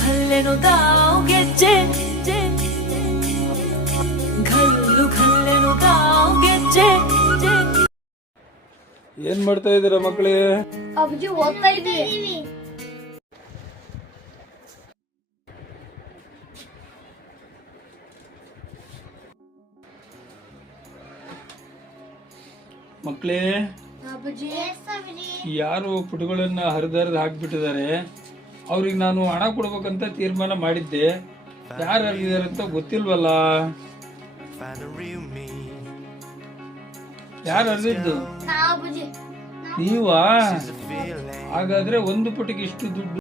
ಖಲ್ಲೆನು ತಾವು ಗೆಜ್ಜೆ ಖಲ್ಲೆನು ತಾವು ಗೆಜ್ಜೆ. ಏನ್ ಮಾಡ್ತಾ ಇದ್ದೀರಾ ಮಕ್ಕಳೇ? ಅಪ್ಪಾಜಿ ಓದ್ತಾ ಇದ್ದೀವಿ. ಮಕ್ಕಳೇ, ಯಾರು ಪುಟಗಳನ್ನ ಹರಿದರಿದು ಹಾಕ್ಬಿಟ್ಟಿದ್ದಾರೆ, ಅವ್ರಿಗೆ ನಾನು ಹಣ ಕೊಡ್ಬೇಕಂತ ತೀರ್ಮಾನ ಮಾಡಿದ್ದೆ. ಯಾರು ಹರಿದಿದ್ದಾರೆ ಅಂತ ಗೊತ್ತಿಲ್ವಲ್ಲ. ಯಾರು ಹರಿದಿದ್ದು? ನೀವಾ? ಹಾಗಾದ್ರೆ ಒಂದು ಪುಟಿಗೆ ಇಷ್ಟು ದುಡ್ಡು